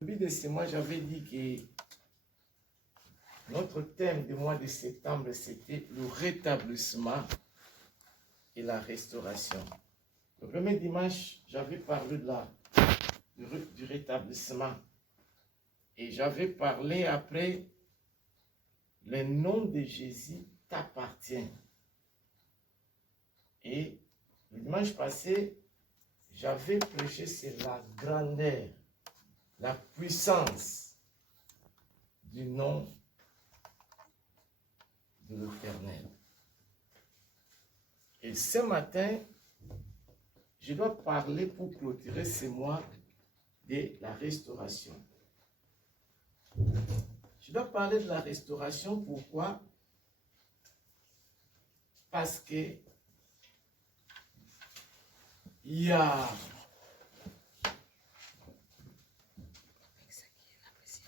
Au début de ce mois, j'avais dit que notre thème du mois de septembre, c'était le rétablissement et la restauration. Le premier dimanche, j'avais parlé du rétablissement. Et j'avais parlé après, le nom de Jésus t'appartient. Et le dimanche passé, j'avais prêché sur la grandeur, la puissance du nom de l'Éternel. Et ce matin, je dois parler pour clôturer ce mois de la restauration. Je dois parler de la restauration, pourquoi? Parce que il y a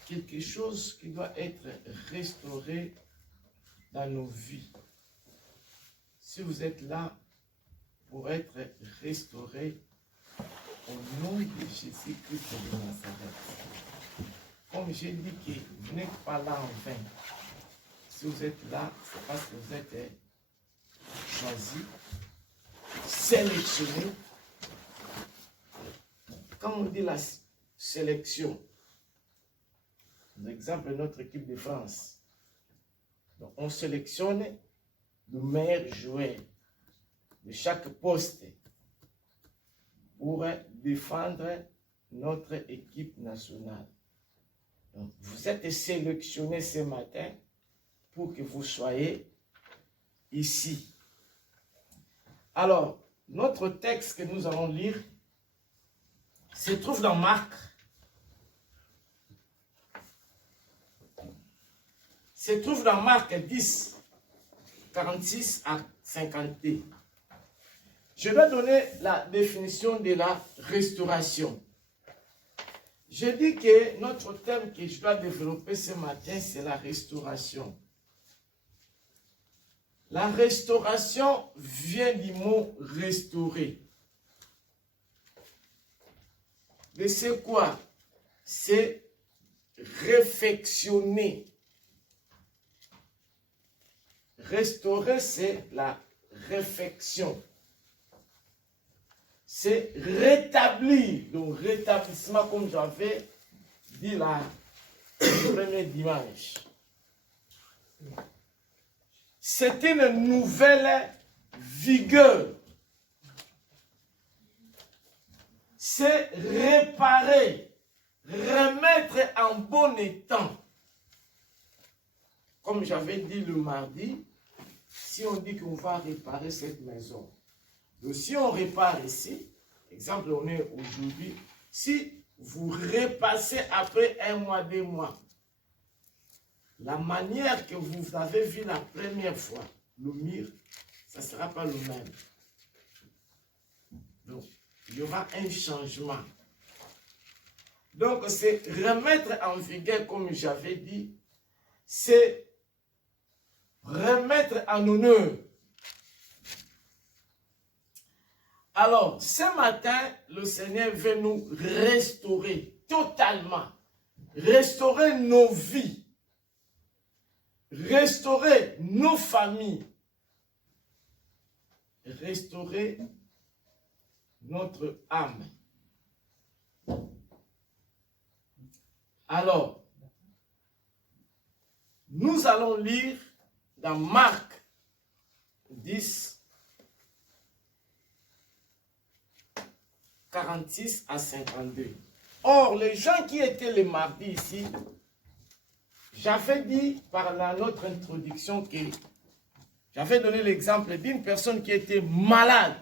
quelque chose qui doit être restauré dans nos vies. Si vous êtes là pour être restauré au nom de Jésus-Christ de Nazareth. Comme j'ai dit que vous n'êtes pas là en vain. Si vous êtes là, c'est parce que vous êtes choisi, sélectionné. Quand on dit la sélection, par exemple, notre équipe de France, donc on sélectionne le meilleur joueur de chaque poste pour défendre notre équipe nationale. Donc, vous êtes sélectionné ce matin pour que vous soyez ici. Alors, notre texte que nous allons lire se trouve dans Marc. Se trouve dans Marc 10, 46 à 52. Je dois donner la définition de la restauration. Je dis que notre thème que je dois développer ce matin, c'est la restauration. La restauration vient du mot restaurer. Mais c'est quoi? C'est réfectionner. Restaurer, c'est la réfection. C'est rétablir. Donc, rétablissement, comme j'avais dit le premier dimanche. C'est une nouvelle vigueur. C'est réparer, remettre en bon état. Comme j'avais dit le mardi, si on dit qu'on va réparer cette maison, donc si on répare ici, exemple on est aujourd'hui, si vous repassez après 1 mois, 2 mois, la manière que vous avez vu la première fois, le mur, ça ne sera pas le même. Donc, il y aura un changement. Donc, c'est remettre en vigueur, comme j'avais dit, c'est remettre en honneur. Alors, ce matin, le Seigneur veut nous restaurer totalement. Restaurer nos vies. Restaurer nos familles. Restaurer notre âme. Alors, nous allons lire dans Marc 10, 46 à 52. Or, les gens qui étaient le mardi ici, j'avais dit par notre introduction que j'avais donné l'exemple d'une personne qui était malade.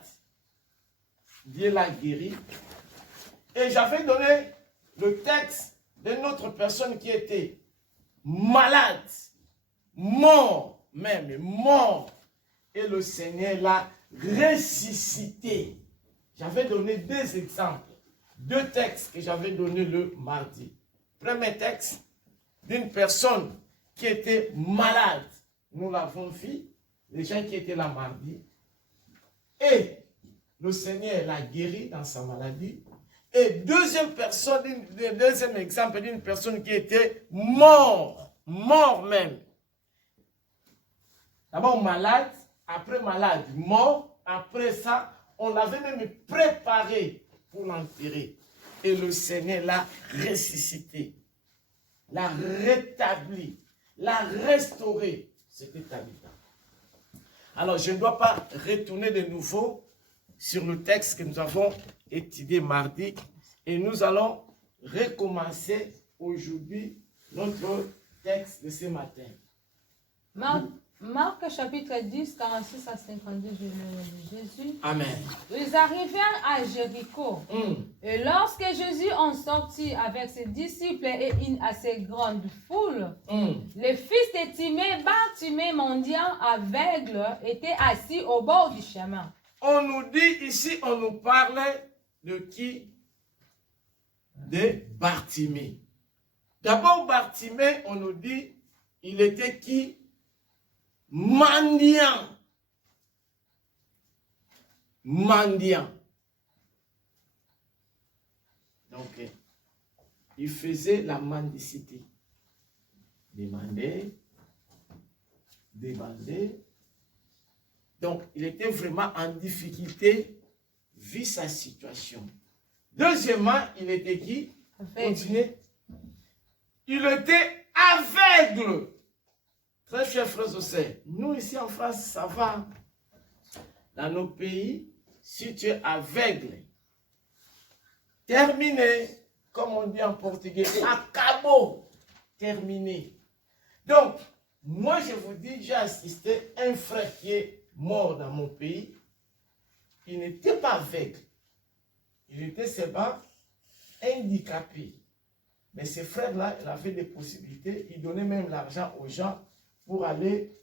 Dieu l'a guéri. Et j'avais donné le texte d'une autre personne qui était malade, mort même, mort. Et le Seigneur l'a ressuscité. J'avais donné 2 exemples, 2 textes que j'avais donnés le mardi. Premier texte d'une personne qui était malade. Nous l'avons vu, les gens qui étaient là mardi. Et le Seigneur l'a guéri dans sa maladie. Et deuxième exemple d'une personne qui était mort même. D'abord malade, après malade, mort. Après ça, on l'avait même préparé pour l'enterrer. Et le Seigneur l'a ressuscité, l'a rétabli, l'a restauré. C'était Tabitha. Alors, je ne dois pas retourner de nouveau sur le texte que nous avons étudié mardi. Et nous allons recommencer aujourd'hui notre texte de ce matin. Marc chapitre 10, 46 à 52, Jésus. Amen. Ils arrivèrent à Jéricho. Et lorsque Jésus en sortit avec ses disciples et une assez grande foule, le fils de Timée, Bartimée, mendiant aveugle, était assis au bord du chemin. On nous dit ici, on nous parlait de qui? De Bartimée. D'abord, Bartimée, on nous dit, il était qui? Mendiant. Mendiant. Donc, il faisait la mendicité. Demander. Donc, il était vraiment en difficulté vu sa situation. Deuxièmement, il était qui? Continuez. Il était aveugle. Très chers frères et sœurs, nous ici en France, ça va. Dans nos pays, si tu es aveugle, terminé, comme on dit en portugais, acabou, terminé. Donc, moi je vous dis, j'ai assisté à un frère qui est mort dans mon pays. Il n'était pas aveugle. Il était seulement handicapé. Mais ce frère-là, il avait des possibilités. Il donnait même l'argent aux gens pour aller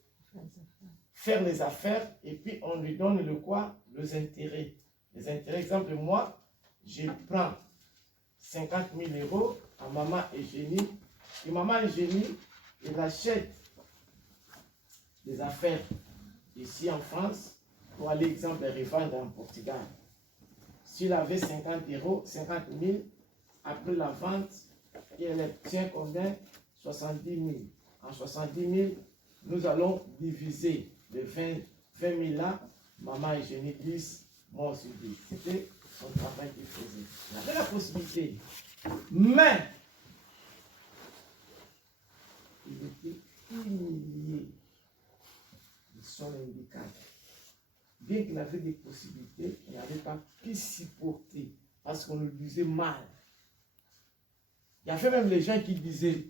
faire les affaires, et puis on lui donne le quoi? Les intérêts. Les intérêts, exemple, moi, je prends 50 000 € à maman Eugénie, et maman Eugénie, elle achète des affaires ici en France, pour aller, exemple, les revendre en Portugal. S'il avait 50 000, après la vente, il obtient combien? 70 000. En 70 000, nous allons diviser les 20 000 là, maman et Eugénie 10, moi aussi 10. C'était son travail qu'il faisait. Il avait la possibilité. Mais, il était humilié de son handicap. Bien qu'il avait des possibilités, il n'avait pas pu supporter parce qu'on le disait mal. Il y avait même les gens qui disaient,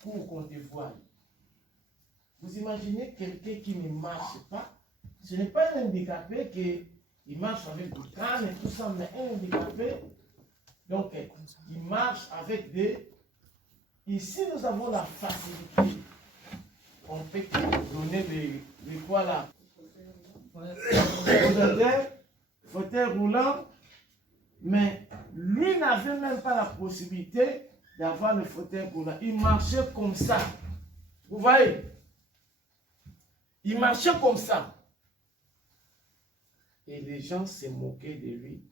pour qu'on te voie. Vous imaginez quelqu'un qui ne marche pas, ce n'est pas un handicapé qui marche avec du crâne et tout ça, mais un handicapé, donc il marche avec des... Ici, nous avons la facilité. On peut donner les quoi là? Fauteuil roulant, mais lui n'avait même pas la possibilité d'avoir le fauteuil roulant. Il marchait comme ça. Vous voyez? Il marchait comme ça. Et les gens se moquaient de lui.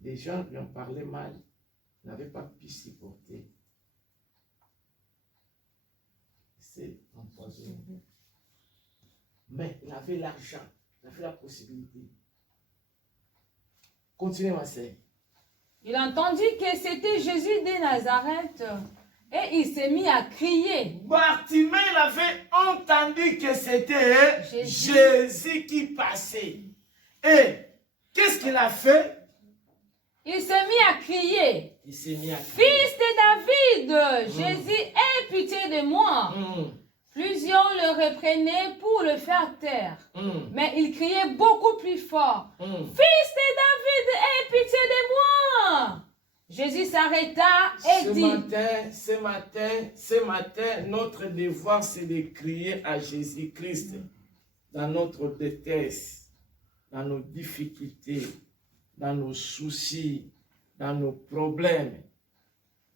Les gens lui en parlaient mal. Il n'avait pas pu supporter. C'est empoisonné. Mais il avait l'argent. Il avait la possibilité. Continuez, ma sœur. Il entendit que c'était Jésus de Nazareth. Et il s'est mis à crier. Bartimée avait entendu que c'était Jésus qui passait. Et qu'est-ce qu'il a fait? Il s'est mis à crier. Il s'est mis à crier. Fils de David, Jésus, aie pitié de moi. Plusieurs le reprenaient pour le faire taire. Mais il criait beaucoup plus fort. Fils de David, aie pitié de moi. Jésus s'arrêta et dit... Ce matin, notre devoir, c'est de crier à Jésus-Christ dans notre détresse, dans nos difficultés, dans nos soucis, dans nos problèmes.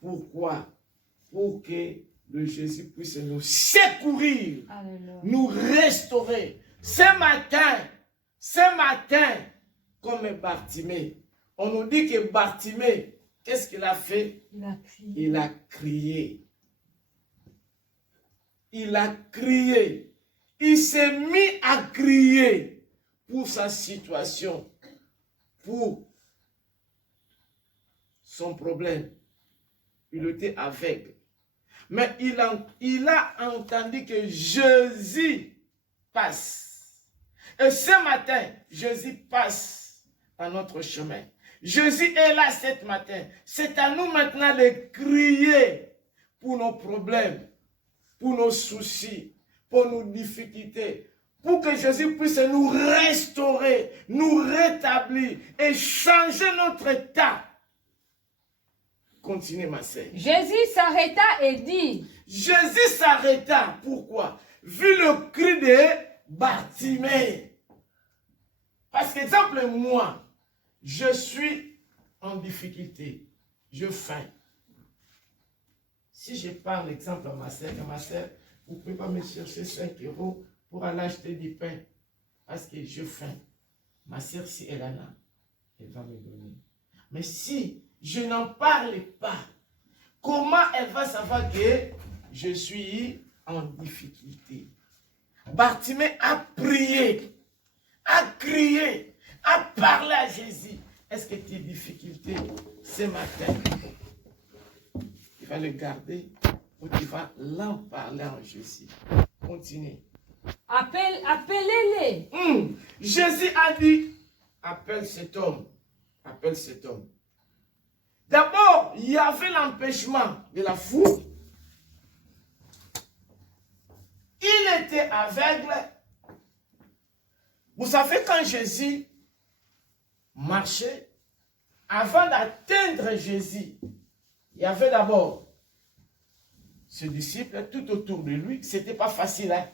Pourquoi? Pour que le Jésus puisse nous secourir, nous restaurer. Ce matin, comme Bartimée, on nous dit que Bartimée, qu'est-ce qu'il a fait? Il a crié. Il a crié. Il a crié. Il s'est mis à crier pour sa situation, pour son problème. Il était aveugle. Mais il a entendu que Jésus passe. Et ce matin, Jésus passe dans notre chemin. Jésus est là ce matin. C'est à nous maintenant de crier pour nos problèmes, pour nos soucis, pour nos difficultés, pour que Jésus puisse nous restaurer, nous rétablir et changer notre état. Continuez, ma sœur. Jésus s'arrêta et dit. Jésus s'arrêta. Pourquoi? Vu le cri de Bartimée. Parce qu'exemple, moi, je suis en difficulté. Je faim. Si je parle exemple à ma sœur, vous ne pouvez pas me chercher 5 € pour aller acheter du pain. Parce que je faim. Ma sœur, si elle en a, elle va me donner. Mais si je n'en parle pas, comment elle va savoir que je suis en difficulté? Bartimée a prié, a crié, a parlé à Jésus. Est-ce que tes difficultés, ce matin, tu vas le garder ou tu vas l'en parler en Jésus? Continue. Appelez-les. Jésus a dit, appelle cet homme. Appelle cet homme. D'abord, il y avait l'empêchement de la foule. Il était aveugle. Vous savez, quand Jésus marchait, avant d'atteindre Jésus, il y avait d'abord ce disciple tout autour de lui. Ce n'était pas facile. Hein?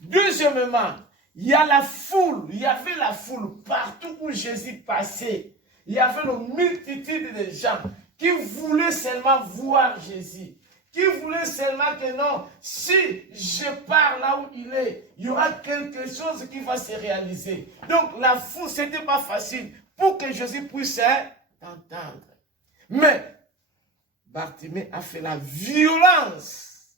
Deuxièmement, il y a la foule. Il y avait la foule partout où Jésus passait. Il y avait une multitude de gens qui voulaient seulement voir Jésus. Qui voulaient seulement que non, si je pars là où il est, il y aura quelque chose qui va se réaliser. Donc la foule, ce n'était pas facile pour que Jésus puisse entendre. Mais Bartimée a fait la violence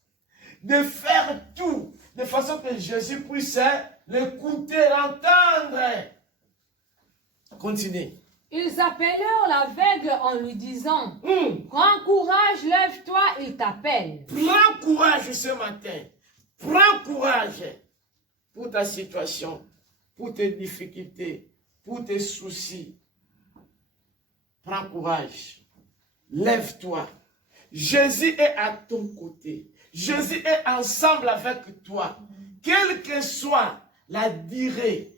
de faire tout de façon que Jésus puisse l'écouter, l'entendre. Continuez. Ils appelèrent l'aveugle en lui disant, prends courage, lève-toi, il t'appelle. Prends courage ce matin. Prends courage pour ta situation, pour tes difficultés, pour tes soucis. Prends courage. Lève-toi. Jésus est à ton côté. Jésus est ensemble avec toi. Quelle que soit la durée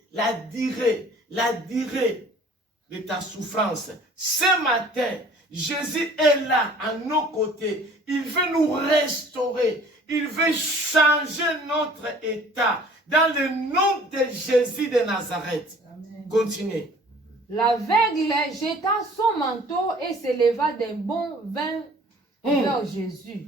de ta souffrance. Ce matin, Jésus est là à nos côtés. Il veut nous restaurer. Il veut changer notre état. Dans le nom de Jésus de Nazareth. Amen. Continuez. L'aveugle jeta son manteau et s'éleva d'un bond vers Jésus.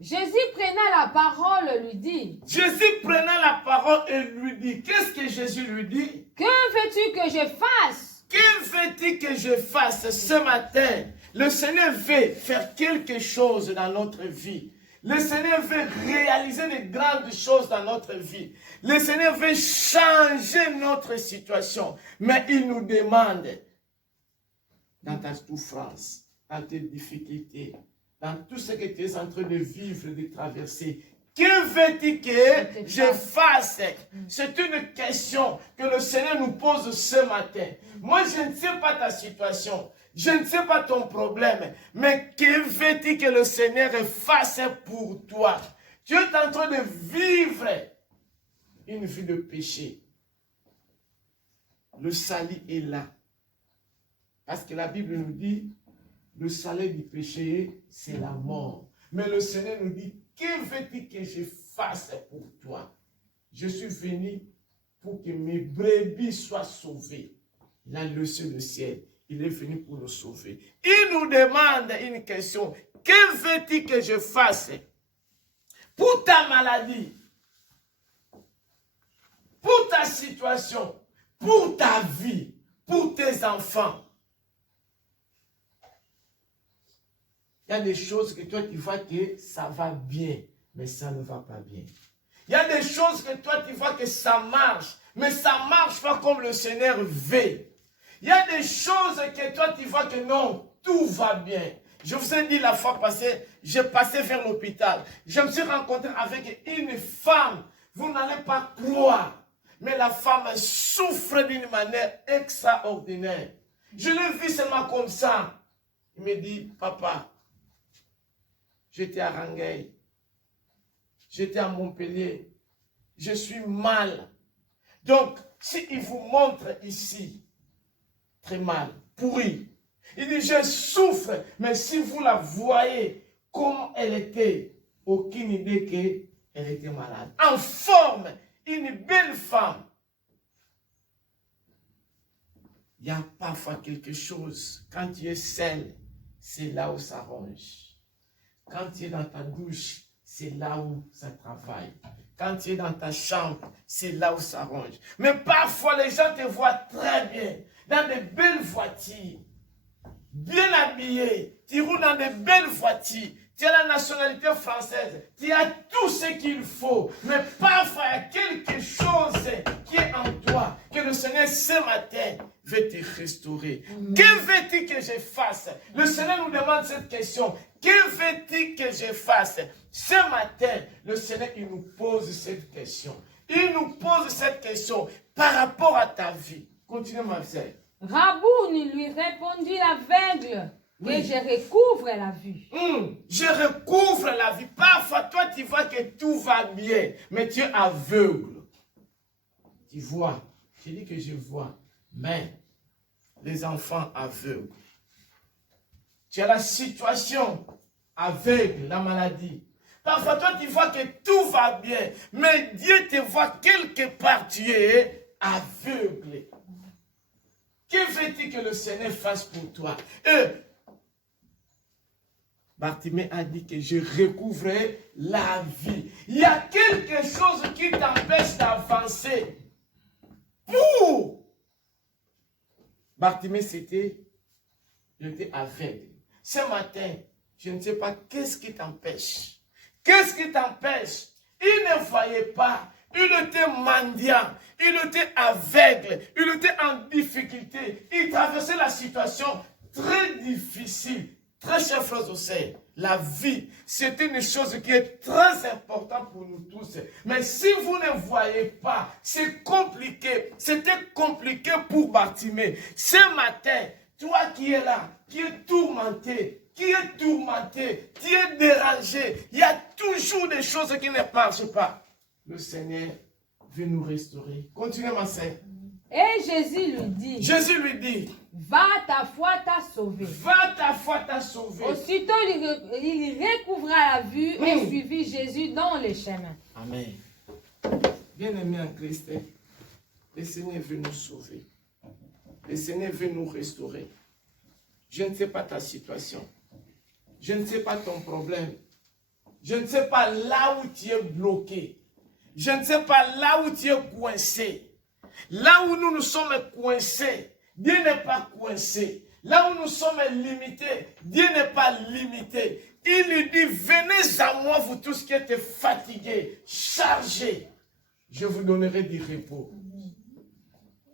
Jésus prenant la parole lui dit. Jésus prenant la parole et lui dit. Qu'est-ce que Jésus lui dit? Que veux-tu que je fasse? Que veux-tu que je fasse ce matin? Le Seigneur veut faire quelque chose dans notre vie. Le Seigneur veut réaliser de grandes choses dans notre vie. Le Seigneur veut changer notre situation. Mais il nous demande, dans ta souffrance, dans tes difficultés, dans tout ce que tu es en train de vivre, de traverser, que veux-tu que je fasse? C'est une question que le Seigneur nous pose ce matin. Moi, je ne sais pas ta situation. Je ne sais pas ton problème. Mais que veux-tu que le Seigneur fasse pour toi? Tu es en train de vivre une vie de péché. Le salut est là. Parce que la Bible nous dit, le salaire du péché, c'est la mort. Mais le Seigneur nous dit, que veux-tu que je fasse pour toi? Je suis venu pour que mes brebis soient sauvées. Il a laissé le ciel. Il est venu pour nous sauver. Il nous demande une question. Que veux-tu que je fasse pour ta maladie? Pour ta situation? Pour ta vie? Pour tes enfants? Il y a des choses que toi, tu vois que ça va bien, mais ça ne va pas bien. Il y a des choses que toi, tu vois que ça marche, mais ça ne marche pas comme le Seigneur veut. Il y a des choses que toi, tu vois que non, tout va bien. Je vous ai dit la fois passée, j'ai passé vers l'hôpital. Je me suis rencontré avec une femme. Vous n'allez pas croire. Mais la femme souffre d'une manière extraordinaire. Je l'ai vu seulement comme ça. Il me dit, papa, j'étais à Rangueil. J'étais à Montpellier. Je suis mal. Donc, s'il vous montre ici, très mal, pourri. Il dit, je souffre, mais si vous la voyez comme elle était, aucune idée qu'elle était malade. En forme, une belle femme. Il y a parfois quelque chose, quand tu es seul, c'est là où ça ronge. Quand tu es dans ta douche, c'est là où ça travaille. Quand tu es dans ta chambre, c'est là où ça ronge. Mais parfois, les gens te voient très bien, dans de belles voitures, bien habillé, tu roules dans de belles voitures, tu as la nationalité française, tu as tout ce qu'il faut, mais parfois il y a quelque chose qui est en toi, que le Seigneur ce matin veut te restaurer. Que veux-tu que je fasse? Le Seigneur nous demande cette question. Que veux-tu que je fasse? Ce matin, le Seigneur il nous pose cette question. Il nous pose cette question par rapport à ta vie. Continue ma sœur. Rabouni lui répondit l'aveugle, que je recouvre la vue. Je recouvre la vue. Parfois, toi, tu vois que tout va bien, mais tu es aveugle. Tu vois, je dis que je vois, mais les enfants aveugles. Tu as la situation aveugle, la maladie. Parfois, toi, tu vois que tout va bien, mais Dieu te voit quelque part, tu es aveugle. Que veux-tu que le Seigneur fasse pour toi? Bartimée a dit que je recouvrais la vie. Il y a quelque chose qui t'empêche d'avancer. Pour Bartimée, il était aveugle. Ce matin, je ne sais pas qu'est-ce qui t'empêche. Qu'est-ce qui t'empêche? Il ne voyait pas. Il était mendiant. Il était aveugle. Il était en difficulté. Il traversait la situation très difficile. Très chers frères et sœurs, la vie, c'est une chose qui est très importante pour nous tous. Mais si vous ne voyez pas, c'est compliqué. C'était compliqué pour Bartimée. Ce matin, toi qui es là, qui es tourmenté, tu es dérangé, il y a toujours des choses qui ne marchent pas. Le Seigneur veut nous restaurer. Continuez ma sœur. Et Jésus lui dit, va, ta foi t'a sauvé. Va, ta foi t'a sauvé. Aussitôt, il recouvra la vue et suivit Jésus dans les chemins. Amen. Bien-aimés en Christ, le Seigneur veut nous sauver. Le Seigneur veut nous restaurer. Je ne sais pas ta situation. Je ne sais pas ton problème. Je ne sais pas là où tu es bloqué. Je ne sais pas là où tu es coincé. Là où nous sommes coincés, Dieu n'est pas coincé. Là où nous sommes limités, Dieu n'est pas limité. Il lui dit, venez à moi, vous tous qui êtes fatigués, chargés. Je vous donnerai du repos.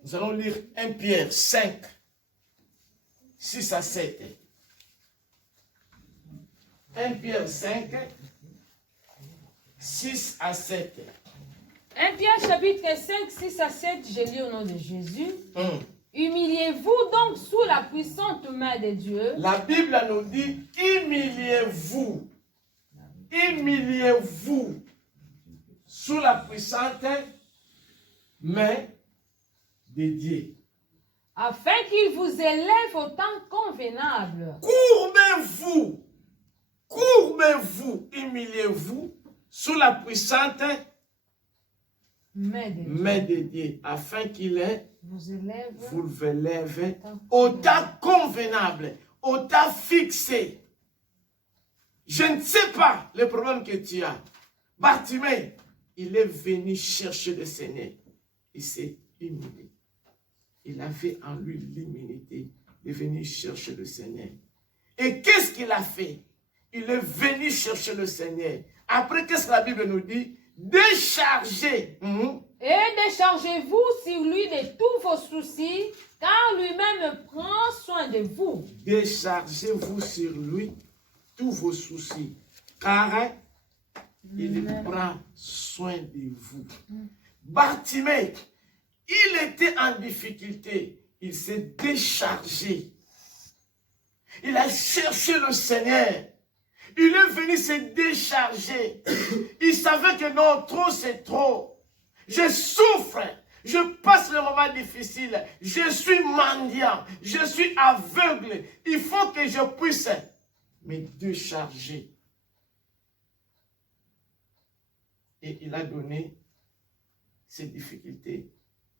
Nous allons lire 1 Pierre 5, 6 à 7. 1 Pierre 5, 6 à 7. 1 Pierre chapitre 5, 6 à 7, je lis au nom de Jésus. Humiliez-vous donc sous la puissante main de Dieu. La Bible nous dit, humiliez-vous. Humiliez-vous sous la puissante main de Dieu. Afin qu'il vous élève au temps convenable. Courbez-vous. Courbez-vous. Humiliez-vous sous la puissante main de Dieu, afin qu'il vous élève au temps convenable, au temps fixé. Je ne sais pas le problème que tu as. Bartimée, il est venu chercher le Seigneur. Il s'est humilié. Il avait en lui l'humilité de venir chercher le Seigneur. Et qu'est-ce qu'il a fait? il est venu chercher le Seigneur. Après, qu'est-ce que la Bible nous dit? Déchargez. Et déchargez-vous sur lui de tous vos soucis, car lui-même prend soin de vous. Déchargez-vous sur lui tous vos soucis, car il prend soin de vous. Bartimée, il était en difficulté. Il s'est déchargé. Il a cherché le Seigneur. Il est venu se décharger. Il savait que non, trop c'est trop. Je souffre. Je passe le moment difficile. Je suis mendiant. Je suis aveugle. Il faut que je puisse me décharger. Et il a donné ses difficultés,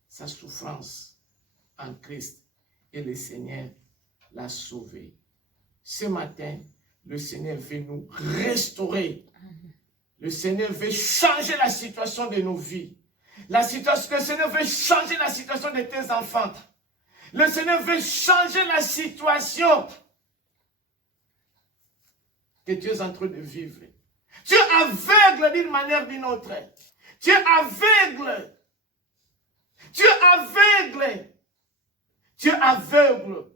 sa souffrance en Christ. Et le Seigneur l'a sauvé. Ce matin, le Seigneur veut nous restaurer. Le Seigneur veut changer la situation de nos vies. Le Seigneur veut changer la situation de tes enfants. Le Seigneur veut changer la situation que tu es en train de vivre. Tu es aveugle d'une manière ou d'une autre. Tu es aveugle. Tu es aveugle. Tu es aveugle.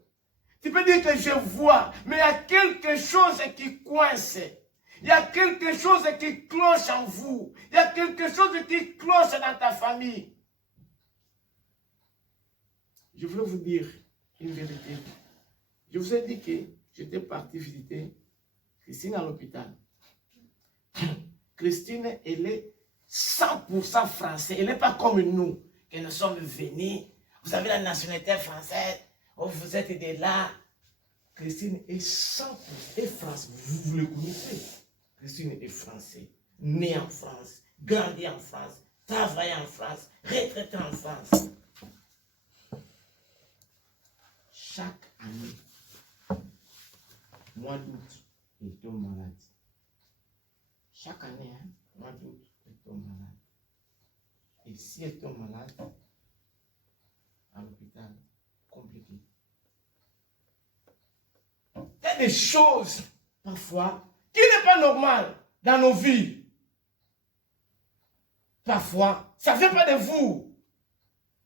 Tu peux dire que je vois, mais il y a quelque chose qui coince. Il y a quelque chose qui cloche en vous. Il y a quelque chose qui cloche dans ta famille. Je voulais vous dire une vérité. Je vous ai dit que j'étais parti visiter Christine à l'hôpital. Christine, elle est 100% française. Elle n'est pas comme nous, que nous sommes venus. Vous avez la nationalité française. Oh, vous êtes de là. Christine est 100% française. Vous le connaissez. Christine est française. Née en France. Grandie en France. Travaillée en France. Retraitée en France. Chaque année, mois d'août, elle tombe malade. Chaque année, mois d'août, elle tombe malade. Et si elle tombe malade, à l'hôpital, compliqué. Il y a des choses, parfois, qui n'est pas normales dans nos vies. Parfois, ça ne vient pas de vous.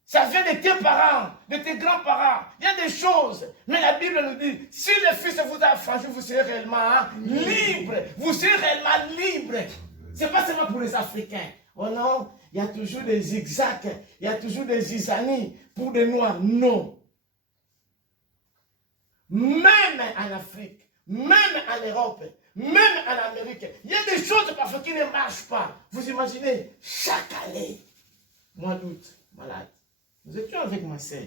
Ça vient de tes parents, de tes grands-parents. Il y a des choses. Mais la Bible nous dit, si le Fils vous a affranchi, vous serez réellement libre. Vous serez réellement libre. Ce n'est pas seulement pour les Africains. Oh non, il y a toujours des zigzags. Il y a toujours des zizanies pour les Noirs. Non. Même en Afrique, même en Europe, même en Amérique, il y a des choses parfois qui ne marchent pas. Vous imaginez, chaque année, mois d'août, malade. Nous étions avec ma sœur,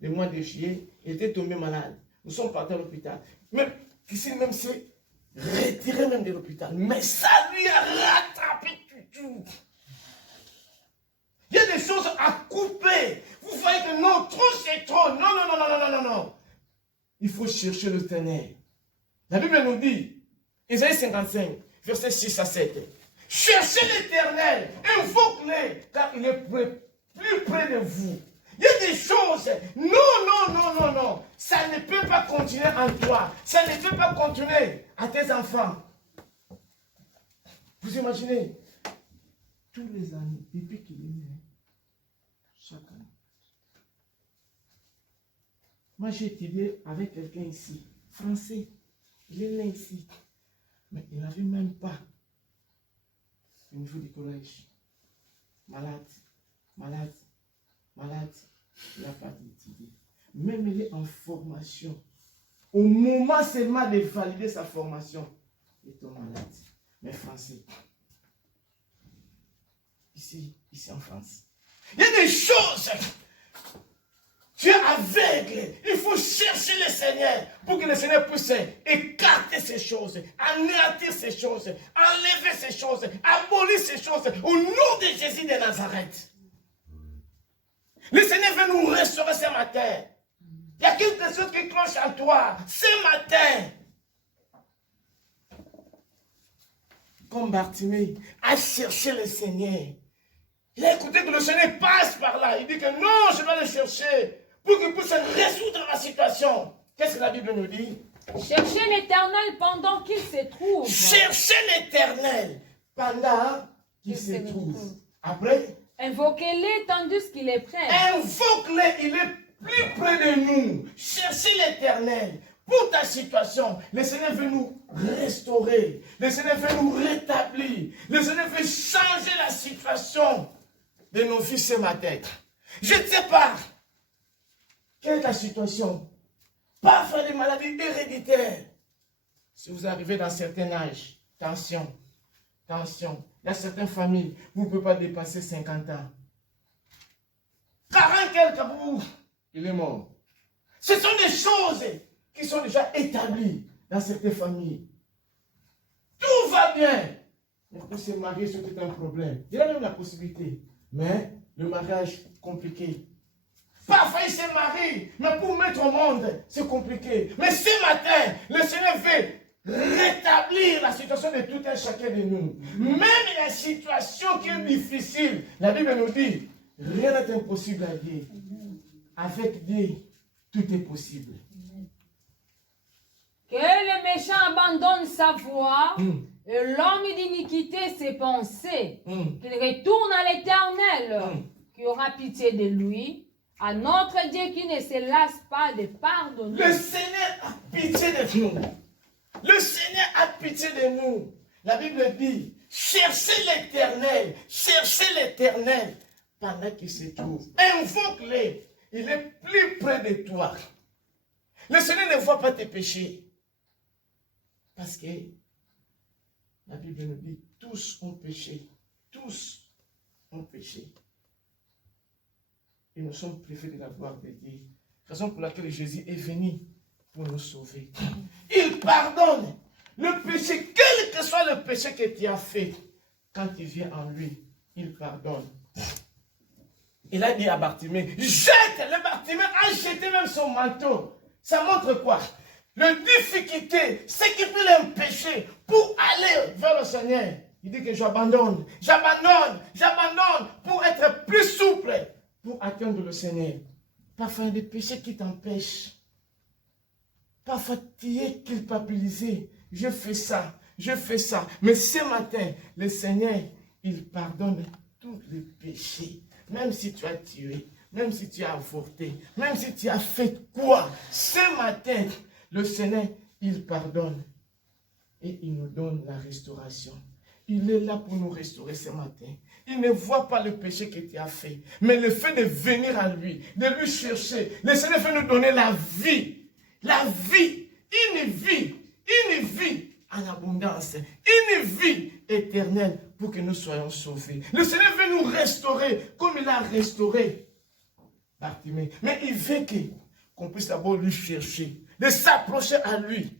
le mois de juillet, elle était tombée malade. Nous sommes partis à l'hôpital. Même, Christine même s'est retirée même de l'hôpital. Mais ça lui a rattrapé tout. Il y a des choses à couper. Vous voyez que non, trop c'est trop. Non, non, non, non, non, non, non, non. Il faut chercher le Seigneur. La Bible nous dit, Isaïe 55, versets 6 à 7. Cherchez l'Éternel, invoque-le, car il est plus près de vous. Il y a des choses, non, non, non, non, non. Ça ne peut pas continuer en toi. Ça ne peut pas continuer à tes enfants. Vous imaginez, tous les années, depuis qu'il est né, chaque année. Moi, j'ai étudié avec quelqu'un ici, français. Il est né ici. Mais il n'avait même pas au niveau du collège. Malade, malade, malade. Il n'a pas d'étudier. Même il est en formation. Au moment seulement de valider sa formation, il est malade. Mais français. Ici en France. Il y a des choses. Tu es aveugle. Il faut chercher le Seigneur pour que le Seigneur puisse écarter ces choses, anéantir ces choses, enlever ces choses, abolir ces choses au nom de Jésus de Nazareth. Le Seigneur veut nous restaurer ce matin. Il y a quelque chose qui cloche en toi ce matin. Comme Bartimée a cherché le Seigneur. Il a écouté que le Seigneur passe par là. Il dit que non, je dois le chercher pour qu'il puisse résoudre ma situation. Qu'est-ce que la Bible nous dit? Cherchez l'Éternel pendant qu'il se trouve. Cherchez l'Éternel pendant qu'il se trouve. Après, invoquez-le tandis qu'il est près. Invoque-le, il est plus près de nous. Cherchez l'Éternel. Pour ta situation, le Seigneur veut nous restaurer. Le Seigneur veut nous rétablir. Le Seigneur veut changer la situation de nos vies ce matin. Je ne sais pas quelle est ta situation. Parfois des maladies héréditaires. Si vous arrivez dans certains âges, tension. Il y a certaines familles, vous ne pouvez pas dépasser 50 ans. 40 quelques pour vous, il est mort. Ce sont des choses qui sont déjà établies dans certaines familles. Tout va bien. Mais pour se marier, c'est tout un problème. Il y a même la possibilité. Mais le mariage compliqué. Parfois, il se marie, mais pour mettre au monde, c'est compliqué. Mais ce matin, le Seigneur veut rétablir la situation de tout un chacun de nous. Même la situation qui est difficile, la Bible nous dit, rien n'est impossible à Dieu. Avec Dieu, tout est possible. Que le méchant abandonne sa voie et l'homme d'iniquité ses pensées. Qu'il retourne à l'Éternel, qui aura pitié de lui, à notre Dieu qui ne se lasse pas de pardonner. Le Seigneur a pitié de nous. Le Seigneur a pitié de nous. La Bible dit, cherchez l'Éternel pendant qu'il se trouve. Invoque-le. Il est plus près de toi. Le Seigneur ne voit pas tes péchés. Parce que la Bible nous dit, tous ont péché. Tous ont péché. Et nous sommes privés de la gloire de Dieu. Raison pour laquelle Jésus est venu pour nous sauver. Il pardonne le péché, quel que soit le péché que tu as fait. Quand tu viens en lui, il pardonne. Il a dit à Bartimée, jette! Le Bartimée a jeté même son manteau. Ça montre quoi? La difficulté, c'est qu'il peut l'empêcher pour aller vers le Seigneur. Il dit que j'abandonne pour être plus souple, pour atteindre le Seigneur. Parfois, il y a des péchés qui t'empêchent. Parfois, tu es culpabilisé. Je fais ça. Mais ce matin, le Seigneur, il pardonne tous les péchés. Même si tu as tué, même si tu as avorté, même si tu as fait quoi. Ce matin, le Seigneur, il pardonne. Et il nous donne la restauration. Il est là pour nous restaurer ce matin. Il ne voit pas le péché que tu as fait. Mais le fait de venir à lui, de lui chercher, le Seigneur veut nous donner la vie. La vie, une vie en abondance, une vie éternelle pour que nous soyons sauvés. Le Seigneur veut nous restaurer comme il a restauré Bartimée. Mais il veut qu'on puisse d'abord lui chercher, de s'approcher à lui.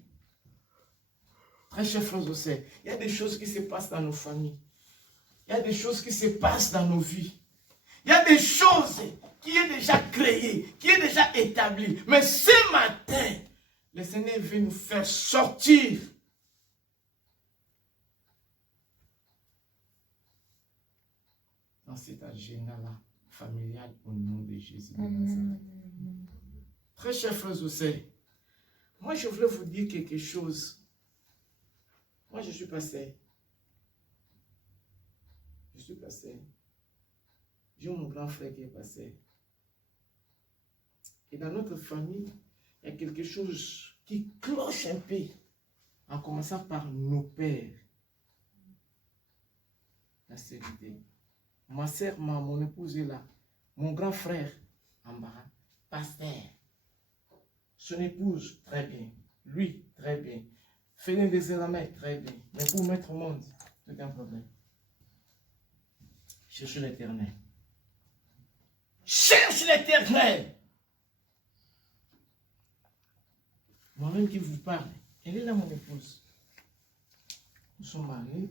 Très chers frères et sœurs, il y a des choses qui se passent dans nos familles. Il y a des choses qui se passent dans nos vies. Il y a des choses qui est déjà créées, qui est déjà établies. Mais ce matin, le Seigneur veut nous faire sortir dans cet agenda-là familial au nom de Jésus de Nazareth. Très chers frères et sœurs, moi je voulais vous dire quelque chose. Moi je suis pasteur. J'ai mon grand frère qui est pasteur. Et dans notre famille, il y a quelque chose qui cloche un peu, en commençant par nos pères. La sécurité. Ma soeur, mon épouse est là. Mon grand frère, en bas, pasteur. Son épouse, très bien. Lui, très bien. Félix des Élamais, très bien. Mais pour mettre au monde, c'est un problème. Cherchez l'Éternel. Cherche l'Éternel. Moi-même qui vous parle, elle est là, mon épouse. Nous sommes mariés,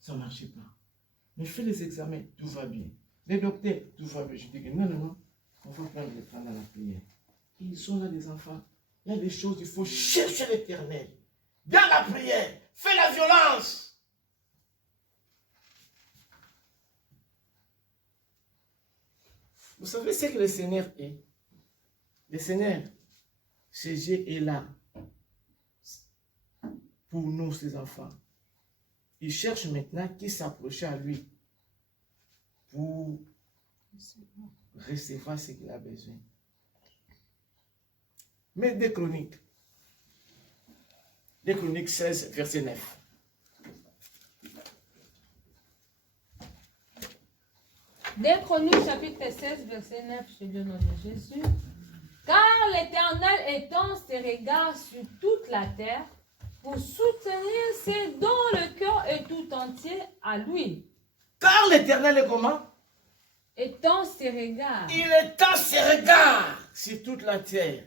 ça ne marchait pas. Mais je fais les examens, tout va bien. Les docteurs, tout va bien. Je dis que non, on va prendre le temps dans la prière. Et ils sont là, les enfants. Il y a des choses, il faut chercher l'Éternel. Dans la prière, fais la violence. Vous savez ce que le Seigneur est? Le Seigneur, Jésus est là pour nous, ses enfants. Il cherche maintenant qui s'approche à lui pour recevoir ce qu'il a besoin. Mais des Chroniques 16, verset 9. Des Chroniques, chapitre 16, verset 9, je le nom de Jésus. Car l'Éternel étend ses regards sur toute la terre pour soutenir ceux dont le cœur est tout entier à lui. Car l'Éternel est comment? Étend ses regards. Il étend ses regards sur toute la terre.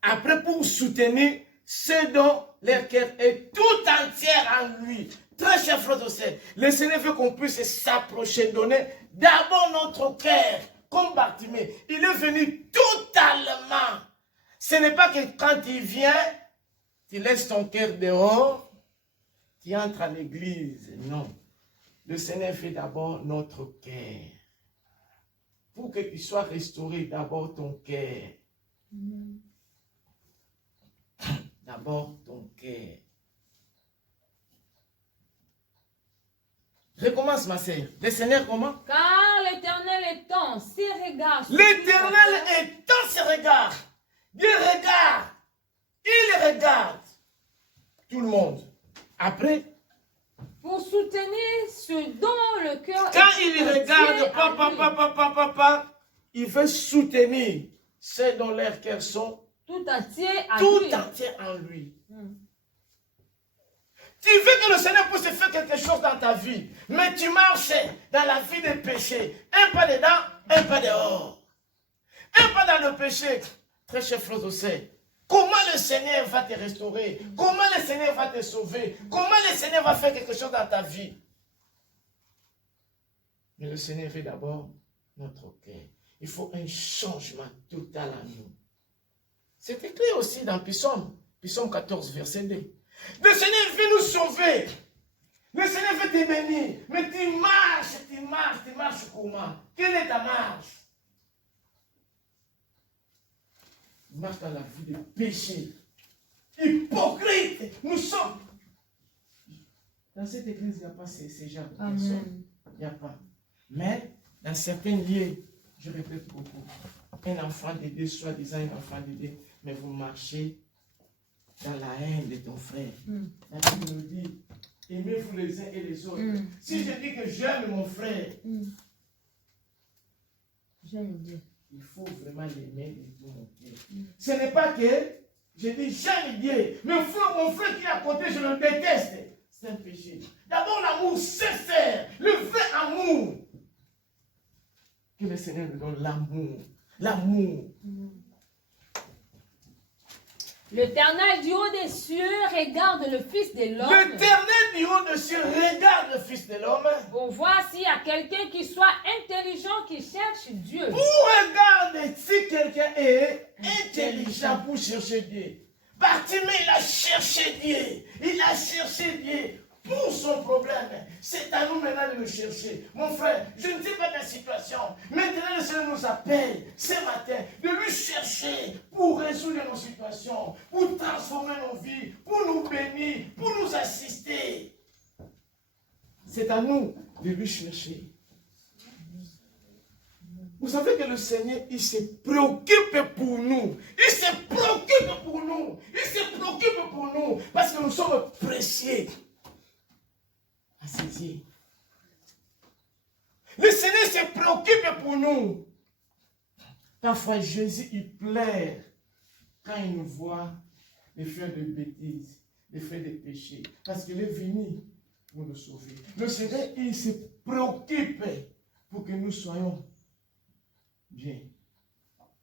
Après, pour soutenir ceux dont leur cœur est tout entier en lui. Très cher frère aussi, le Seigneur veut qu'on puisse s'approcher, donner d'abord notre cœur, comme Bartimée. Il est venu totalement. Ce n'est pas que quand il vient, tu laisses ton cœur dehors, tu entres à l'église. Non. Le Seigneur fait d'abord notre cœur. Pour que tu sois restauré, d'abord ton cœur. D'abord ton cœur. Recommence ma sœur. Le Seigneur comment? Car l'Éternel étend ses regards. L'Éternel étend ses regards. Il regarde. Il regarde. Tout le monde. Après. Pour soutenir ceux dont le cœur est Quand il regarde, papa, il veut soutenir ceux dont leurs cœurs sont tout entier à tout lui. entier en lui. Tu veux que le Seigneur puisse faire quelque chose dans ta vie, mais tu marches dans la vie des péchés. Un pas dedans, un pas dehors. Un pas dans le péché. Très cher frère aussi. Comment le Seigneur va te restaurer? Comment le Seigneur va te sauver? Comment le Seigneur va faire quelque chose dans ta vie? Mais le Seigneur fait d'abord notre cœur. Il faut un changement total en nous. C'est écrit aussi dans Psaume 14, verset 2. Le Seigneur veut nous sauver. Le Seigneur veut te bénir. Mais tu marches comment? Quelle est ta marche? Tu marches dans la vie de péché. Hypocrite. Nous sommes. Dans cette église, il n'y a pas ces gens de personnes. Il n'y a pas. Mais dans certains lieux, je répète beaucoup, un enfant de Dieu, soi-disant un enfant de Dieu, mais vous marchez dans la haine de ton frère. La Bible nous dit, aimez-vous les uns et les autres. Si je dis que j'aime mon frère, J'aime Dieu. il faut vraiment l'aimer de tout mon cœur. Ce n'est pas que je dis j'aime Dieu, mais mon frère qui est à côté, je le déteste. C'est un péché. D'abord l'amour sincère, le vrai amour. Que le Seigneur nous donne l'amour. L'amour. L'Éternel du haut des cieux regarde le Fils de l'homme. L'Éternel du haut des cieux regarde le Fils de l'homme. Pour voir s'il y a quelqu'un qui soit intelligent, qui cherche Dieu. Pour regarder si quelqu'un est intelligent pour chercher Dieu. Bartimée, il a cherché Dieu. Il a cherché Dieu pour son problème. C'est à nous maintenant de le chercher. Mon frère, je ne sais pas de la situation. Maintenant, le Seigneur nous appelle ce matin de lui chercher pour résoudre nos situations, pour transformer nos vies, pour nous bénir, pour nous assister. C'est à nous de lui chercher. Vous savez que le Seigneur, il se préoccupe pour nous. Il se préoccupe pour nous. Il se préoccupe pour nous. Parce que nous sommes précieux à ses yeux. Le Seigneur se préoccupe pour nous. Parfois, Jésus, il pleure quand il nous voit les faits de bêtises, les faits de péché. Parce qu'il est venu pour nous sauver. Le Seigneur, il se préoccupe pour que nous soyons bien.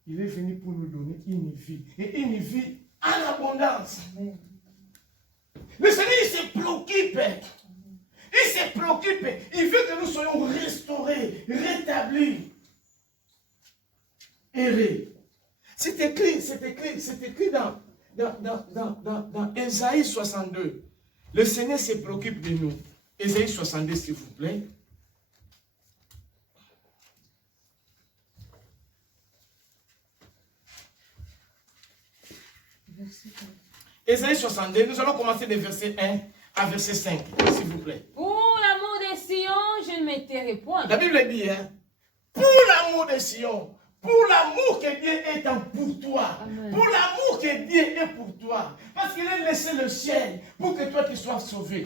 Il est venu pour nous donner une vie. Et une vie en abondance. Le Seigneur, il se préoccupe. Il se préoccupe. Il veut que nous soyons restaurés, rétablis. Errés. C'est écrit dans Ésaïe 62. Le Seigneur se préoccupe de nous. Ésaïe 62, s'il vous plaît. Ésaïe 62, nous allons commencer des versets 1 à verset 5, s'il vous plaît. Pour l'amour de Sion, je ne me tairai point. La Bible dit, hein, pour l'amour de Sion, pour l'amour que Dieu est pour toi, Amen. Pour l'amour que Dieu est pour toi, parce qu'il a laissé le ciel pour que toi tu sois sauvé.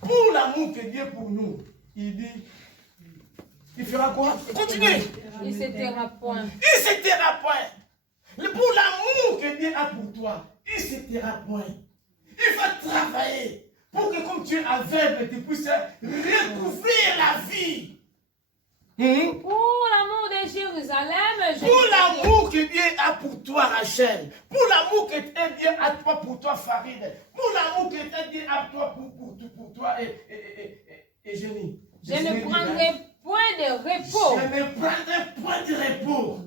Pour l'amour que Dieu est pour nous, il dit, il fera quoi? Continuez. Il ne se taira point. Il ne se taira point. Pour l'amour que Dieu a pour toi, il ne se taira point. Il va travailler pour que comme tu es aveugle, tu puisses recouvrir la vie. Pour l'amour de Jérusalem, je Pour l'amour que Dieu a pour toi, Rachel. Pour l'amour que Dieu a pour toi, Farid. Pour l'amour que Dieu a pour toi, et Jenny. je ne prendrai point de repos. Je ne prendrai point de repos.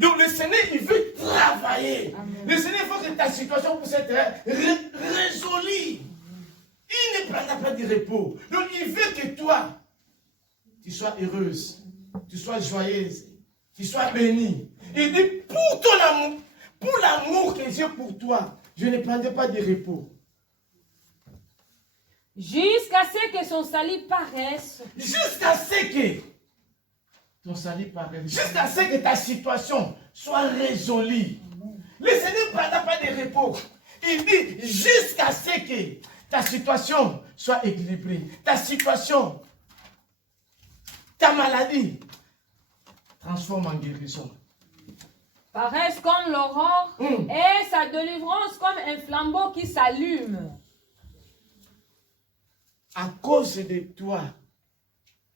Donc le Seigneur, il veut travailler. Amen. Le Seigneur, il faut que ta situation puisse être résolue. Il ne prendra pas de repos. Donc il veut que toi, tu sois heureuse, tu sois joyeuse, tu sois bénie. Il dit, pour ton amour, pour l'amour que j'ai pour toi, je ne prendrai pas de repos. Jusqu'à ce que son salut paraisse. Jusqu'à ce que ton salut paraisse. Jusqu'à ce que ta situation soit résolue. Le Seigneur ne prendra pas de repos. Il dit, jusqu'à ce que ta situation soit équilibrée. Ta situation, ta maladie, transforme en guérison. Paraisse comme l'aurore et sa délivrance comme un flambeau qui s'allume. À cause de toi,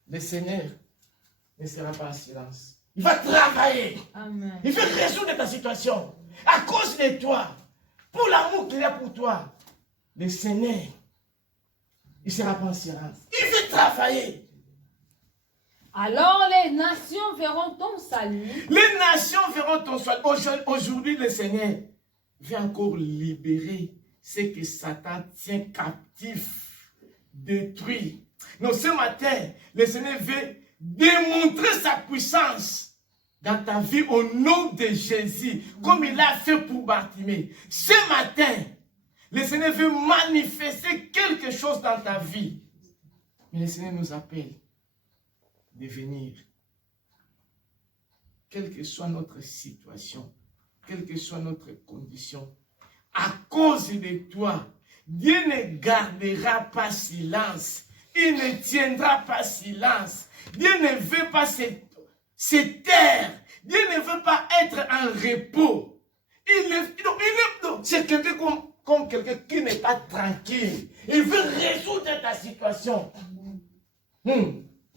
le Seigneur ne sera pas en silence. Il va travailler. Amen. Il veut résoudre ta situation. À cause de toi, pour l'amour qu'il a pour toi, le Seigneur, il ne sera pas en silence. Il veut travailler. Alors les nations verront ton salut. Les nations verront ton salut. Aujourd'hui, le Seigneur vient encore libérer ce que Satan tient captif, détruit. Donc ce matin, le Seigneur veut démontrer sa puissance dans ta vie au nom de Jésus, comme il a fait pour Bartimée. Ce matin, le Seigneur veut manifester quelque chose dans ta vie. Mais le Seigneur nous appelle de venir. Quelle que soit notre situation, quelle que soit notre condition, à cause de toi, Dieu ne gardera pas silence. Il ne tiendra pas silence. Dieu ne veut pas se taire. Dieu ne veut pas être en repos. C'est quelqu'un comme quelqu'un qui n'est pas tranquille. Il veut résoudre ta situation.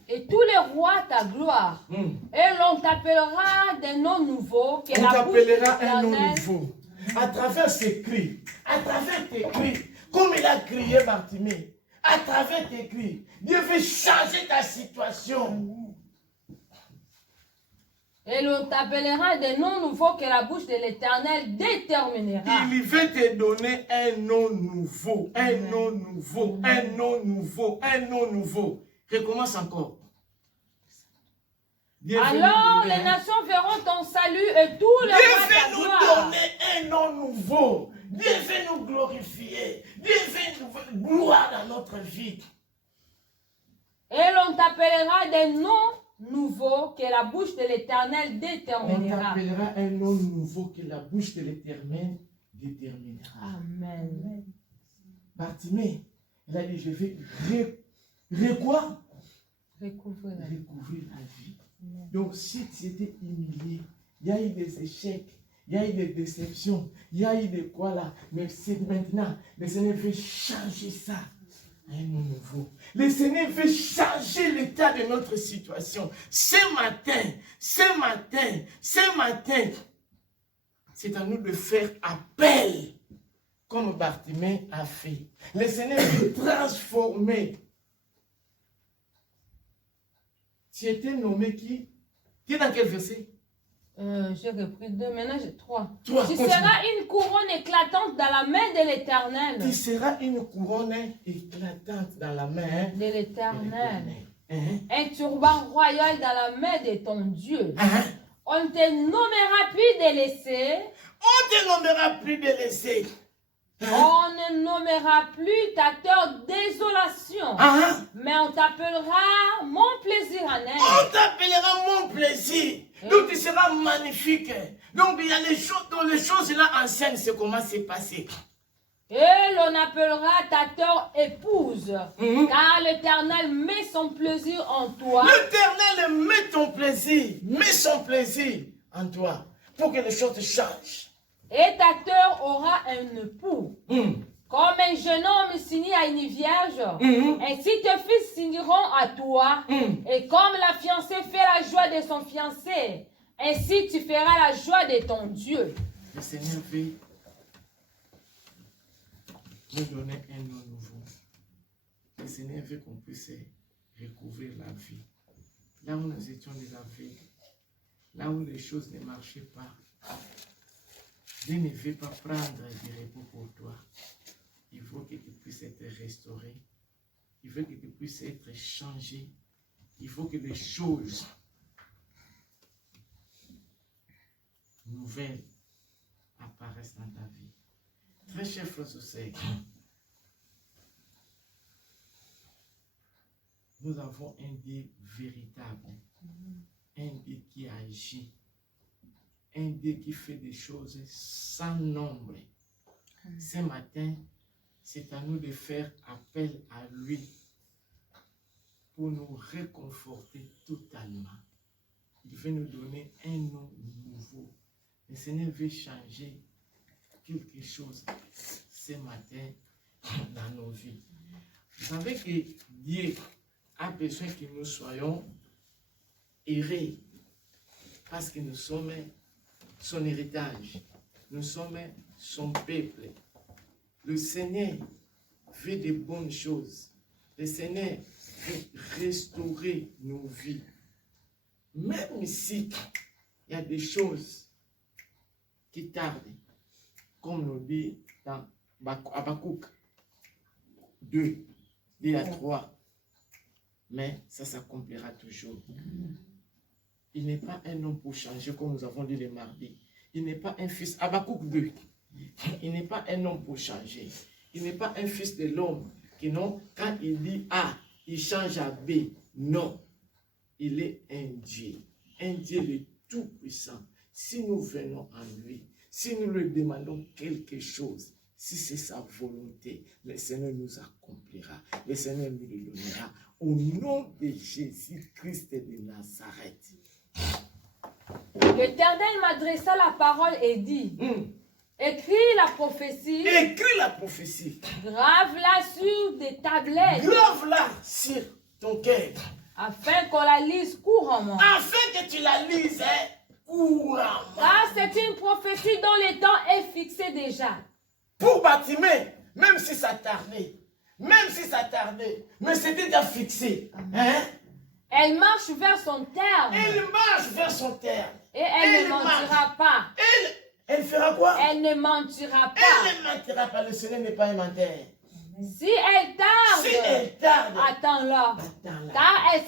Et tous les rois ta gloire. Et l'on t'appellera des noms nouveaux. On t'appellera un nom nouveau. À travers ses cris, à travers tes cris, comme il a crié Bartimée, à travers tes cris, Dieu veut changer ta situation. Et l'on t'appellera des noms nouveaux que la bouche de l'Éternel déterminera. Il veut te donner un nom nouveau, un nom nouveau, un nom nouveau, un nom nouveau. Recommence encore. Alors les nations verront ton salut et tous les rois ta Dieu veut gloire. nous donner un nom nouveau. Dieu veut nous glorifier. Dieu veut nous gloire dans notre vie. Et l'on t'appellera des noms nouveaux que la bouche de l'Éternel On déterminera. t'appellera un nom nouveau que la bouche de l'Éternel déterminera. Amen. Bartimée, il a dit, je vais Recouvrir la vie. recouvrir la vie. Donc, si tu étais humilié, il y a eu des échecs, il y a eu des déceptions, il y a eu des quoi là, mais c'est maintenant, le Seigneur veut changer ça. Un nom nouveau. Le Seigneur veut changer l'état de notre situation. Ce matin, c'est à nous de faire appel, comme Bartimée a fait. Le Seigneur veut transformer. Tu étais nommé qui? Tu es dans quel verset? J'ai repris 2, maintenant j'ai 3. Tu Continue. seras une couronne éclatante dans la main de l'Éternel. Tu seras une couronne éclatante dans la main De l'Éternel. Hein? Un turban royal dans la main de ton Dieu. Hein? On te nommera plus délaissé. On ne te nommera plus délaissé. On ne nommera plus ta terre désolation, mais on t'appellera mon plaisir en elle. On t'appellera mon plaisir. Donc tu seras magnifique. Donc il y a les choses là anciennes, c'est comment c'est passé. Et l'on appellera ta terre épouse, car l'Éternel met son plaisir en toi. L'Éternel met ton plaisir, met son plaisir en toi, pour que les choses changent. Et ta terre aura un époux, comme un jeune homme s'unit à une vierge. Ainsi tes fils s'uniront à toi, et comme la fiancée fait la joie de son fiancé, ainsi tu feras la joie de ton Dieu. Le Seigneur veut nous donner un nom nouveau. Le Seigneur veut qu'on puisse recouvrir la vie. Là où nous étions des aveugles, là où les choses ne marchaient pas, Dieu ne veut pas prendre du repos pour toi. Il faut que tu puisses être restauré. Il faut que tu puisses être changé. Il faut que des choses nouvelles apparaissent dans ta vie. Très chers frères et sœurs, nous avons un Dieu véritable, un Dieu qui agit, un Dieu qui fait des choses sans nombre. Ce matin, c'est à nous de faire appel à lui pour nous réconforter totalement. Il veut nous donner un nom nouveau. Le Seigneur veut changer quelque chose ce matin dans nos vies. Vous savez que Dieu a besoin que nous soyons heureux parce que nous sommes son héritage. Nous sommes son peuple. Le Seigneur fait de bonnes choses. Le Seigneur veut restaurer nos vies. Même si il y a des choses qui tardent, comme nous dit dans Habakkuk 2, 2 à 3. Mais ça s'accomplira toujours. Il n'est pas un homme pour changer, comme nous avons dit le mardi. Il n'est pas un fils. Habakkuk 2. Il n'est pas un homme pour changer. Il n'est pas un fils de l'homme qui, non, quand il dit A, il change à B. Non. Il est un Dieu le Tout-Puissant. Si nous venons en lui, si nous lui demandons quelque chose, si c'est sa volonté, le Seigneur nous accomplira. Le Seigneur nous le donnera. Au nom de Jésus-Christ de Nazareth. L'Éternel m'adressa la parole et dit, écris la prophétie. Écris la prophétie. Grave-la sur des tablettes. Grave-la sur ton cœur. Afin qu'on la lise couramment. Afin que tu la lises couramment. Car c'est une prophétie dont le temps est fixé déjà. Pour Bartimée, même si ça tardait, mais c'était déjà fixé. Hein? Elle marche vers son terme. Elle marche vers son terme. Et elle ne mentira pas. Elle fera quoi? Elle ne mentira pas. Elle ne mentira pas. Le Seigneur n'est pas un menteur. Si elle tarde, attends-la. Car elle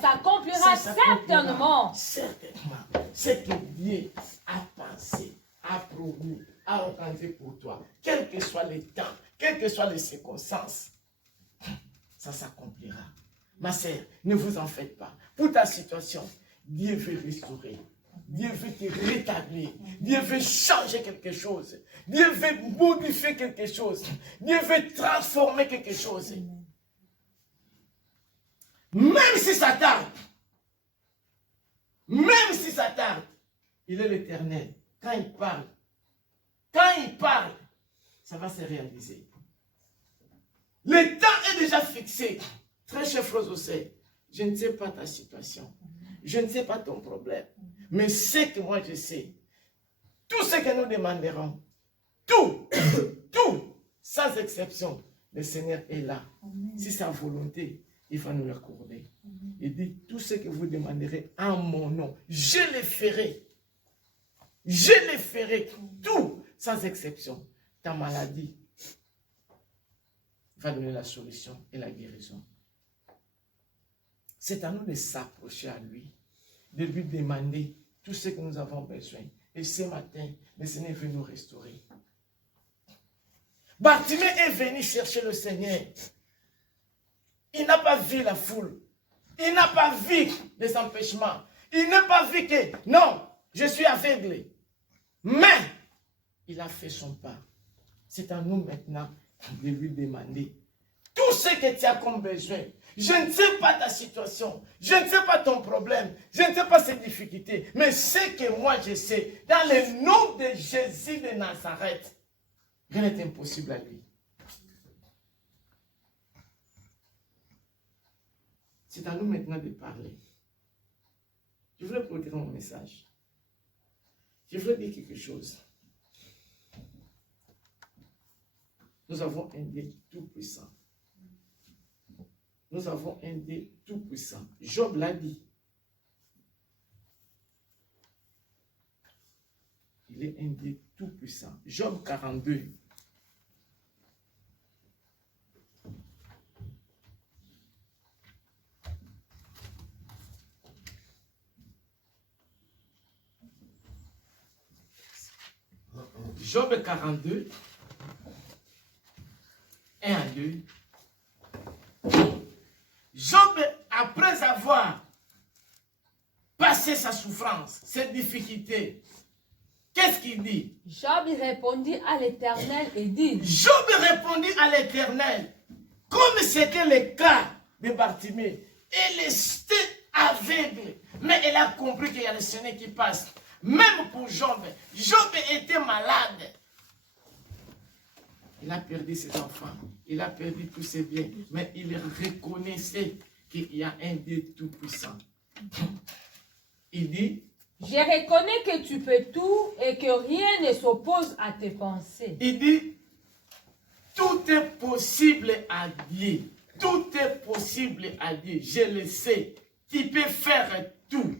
s'accomplira certainement. Certainement. Ce que Dieu a pensé, a promis, a organisé pour toi, quel que soit le temps, quelles que soient les circonstances, ça s'accomplira. Ma sœur, ne vous en faites pas. Pour ta situation, Dieu veut restaurer. Dieu veut te rétablir. Dieu veut changer quelque chose. Dieu veut modifier quelque chose. Dieu veut transformer quelque chose. Même si ça tarde, il est l'Éternel. Quand il parle, ça va se réaliser. Le temps est déjà fixé. Très cher frère José, je ne sais pas ta situation. Je ne sais pas ton problème. Mais ce que moi je sais, tout ce que nous demanderons, tout, sans exception, le Seigneur est là. Amen. Si sa volonté, il va nous l'accorder. Il dit, tout ce que vous demanderez en mon nom, je le ferai. Je le ferai. Tout, sans exception. Ta maladie va donner la solution et la guérison. C'est à nous de s'approcher à lui, de lui demander tout ce que nous avons besoin. Et ce matin, le Seigneur veut nous restaurer. Bartimée est venu chercher le Seigneur. Il n'a pas vu la foule. Il n'a pas vu les empêchements. Il n'a pas vu que, non, je suis aveugle. Mais, il a fait son pas. C'est à nous maintenant de lui demander tout ce que tu as comme besoin. Je ne sais pas ta situation, je ne sais pas ton problème, je ne sais pas ses difficultés, mais ce que moi je sais, dans le nom de Jésus de Nazareth, rien n'est impossible à lui. C'est à nous maintenant de parler. Je voulais porter mon message. Je voulais dire quelque chose. Nous avons un Dieu tout-puissant. Nous avons un Dieu tout-puissant. Job l'a dit. Il est un Dieu tout-puissant. Job 42. Job 42. 1 à 2. Job, après avoir passé sa souffrance, ses difficultés, qu'est-ce qu'il dit? Job répondit à l'Éternel et dit. Job répondit à l'Éternel, comme c'était le cas de Bartimée. Elle était aveugle, mais elle a compris qu'il y a le Seigneur qui passe. Même pour Job, Job était malade. Il a perdu ses enfants, il a perdu tous ses biens, mais il reconnaissait qu'il y a un Dieu tout-puissant. Il dit, je reconnais que tu peux tout et que rien ne s'oppose à tes pensées. Il dit, tout est possible à Dieu. Tout est possible à Dieu. Je le sais. Tu peux faire tout.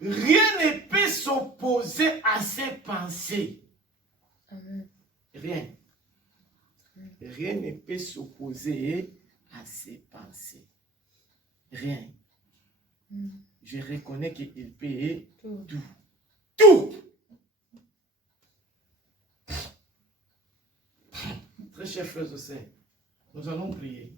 Rien ne peut s'opposer à ses pensées. Amen. Rien. Rien ne peut s'opposer à ses pensées. Rien. Je reconnais qu'il peut tout. Tout. Très chers frères et sœurs, nous allons prier.